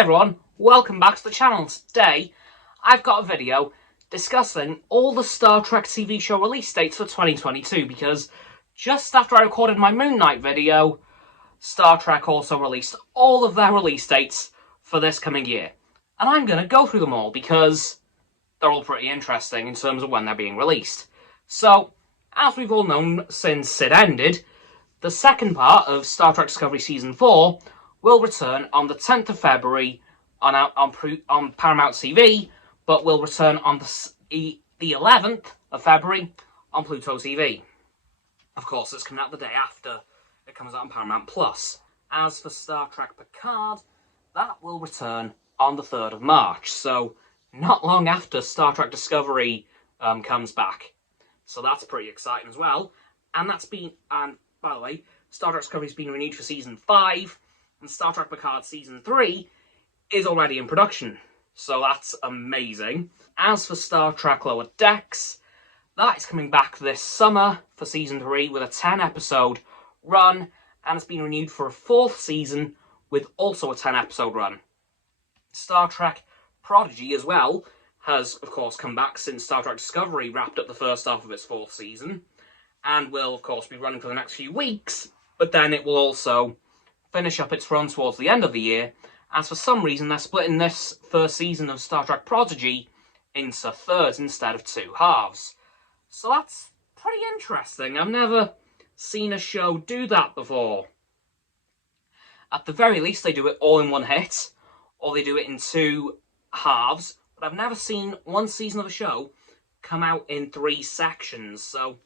Hi everyone, welcome back to the channel. Today, I've got a video discussing all the Star Trek TV show release dates for 2022 because just after I recorded my Moon Knight video, Star Trek also released all of their release dates for this coming year. And I'm going to go through them all because they're all pretty interesting in terms of when they're being released. So, as we've all known since it ended, the second part of Star Trek Discovery Season 4 will return on the 10th of February on Paramount TV, but will return on the 11th of February on Pluto TV. Of course, it's coming out the day after it comes out on Paramount Plus. As for Star Trek Picard, that will return on the 3rd of March, so not long after Star Trek Discovery comes back. So that's pretty exciting as well. And by the way, Star Trek Discovery's been renewed for Season 5, and Star Trek Picard Season 3 is already in production. So that's amazing. As for startreklower-decks, that is coming back this summer for Season 3 with a 10-episode run, and it's been renewed for a 4th season with also a 10-episode run. Startrekprodigy as well has, of course, come back since Star Trek Discovery wrapped up the first half of its 4th season, and will, of course, be running for the next few weeks, but then it will also finish up its run towards the end of the year, as for some reason they're splitting this first season of Star Trek Prodigy into thirds instead of 2 halves. So that's pretty interesting. I've never seen a show do that before. At the very least, they do it all in one hit, or they do it in 2 halves, but I've never seen one season of a show come out in 3 sections, so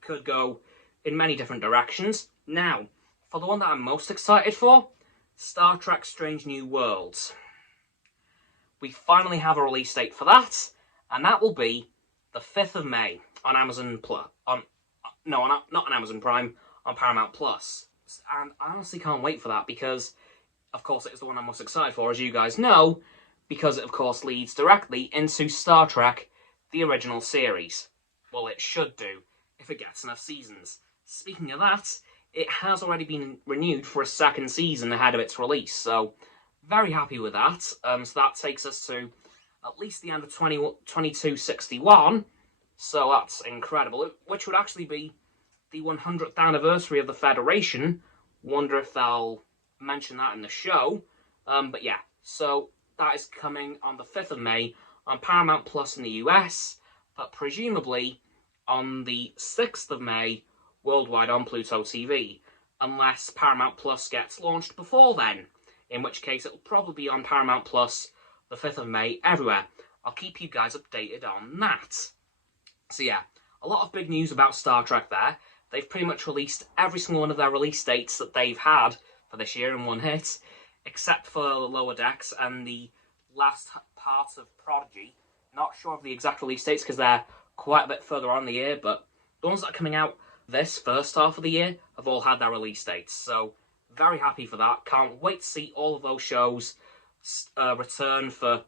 could go in many different directions. Now, for the one that I'm most excited for, Star Trek Strange New Worlds. We finally have a release date for that, and that will be the 5th of May on Amazon Plus. Not on Amazon Prime, on Paramount Plus. And I honestly can't wait for that because, of course, it is the one I'm most excited for, as you guys know, because it, of course, leads directly into Star Trek, the original series. Well, it should do, if it gets enough seasons. Speaking of that, it has already been renewed for a 2nd season ahead of its release, so very happy with that. So that takes us to at least the end of 2261, so that's incredible, which would actually be the 100th anniversary of the Federation. Wonder if they'll mention that in the show. But yeah, so that is coming on the 5th of May on Paramount Plus in the US, but presumably on the 6th of May worldwide on Pluto TV, unless Paramount Plus gets launched before then, in which case it'll probably be on Paramount Plus the 5th of May everywhere. I'll keep you guys updated on that. So yeah, a lot of big news about Star Trek there. They've pretty much released every single one of their release dates that they've had for this year in one hit, except for the Lower Decks and the last part of Prodigy. Not sure of the exact release dates because they're quite a bit further on in the year, but the ones that are coming out this first half of the year have all had their release dates, so very happy for that. Can't wait to see all of those shows return for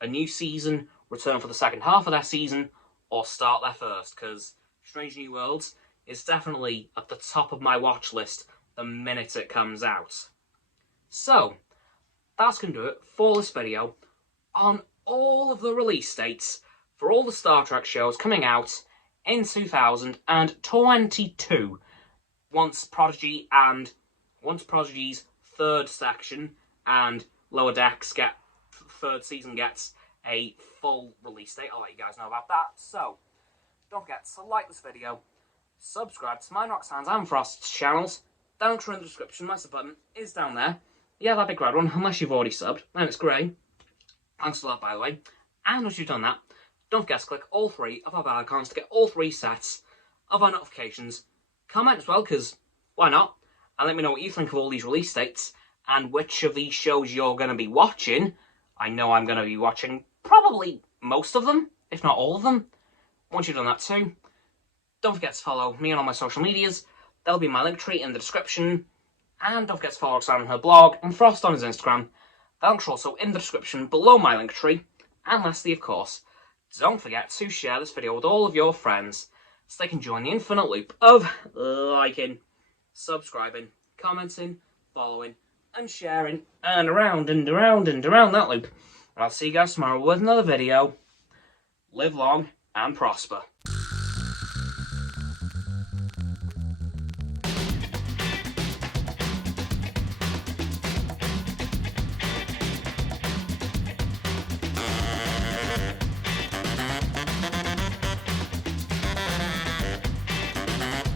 a new season, return for the second half of their season, or start their first, because Strange New Worlds is definitely at the top of my watch list the minute it comes out. So, that's going to do it for this video on all of the release dates for all the Star Trek shows coming out in 2022, once Prodigy's 3rd section and Lower Decks 3rd season gets a full release date. I'll let you guys know about that. So, don't forget to like this video, subscribe to mine, Roxanne's and Frost's channels. Down in the description, my sub button is down there. Yeah, that big red one, unless you've already subbed, then it's grey. Thanks for that, by the way. And once you've done that, don't forget to click all 3 of our bell icons to get all 3 sets of our notifications. Comment as well, because why not? And let me know what you think of all these release dates and which of these shows you're going to be watching. I know I'm going to be watching probably most of them, if not all of them. Once you've done that too, don't forget to follow me on all my social medias. There'll be my link tree in the description. And don't forget to follow Roxanne on her blog and Frost on his Instagram. The links are also in the description below my link tree. And lastly, of course, don't forget to share this video with all of your friends so they can join the infinite loop of liking, subscribing, commenting, following, and sharing, and around and around and around that loop. And I'll see you guys tomorrow with another video. Live long and prosper.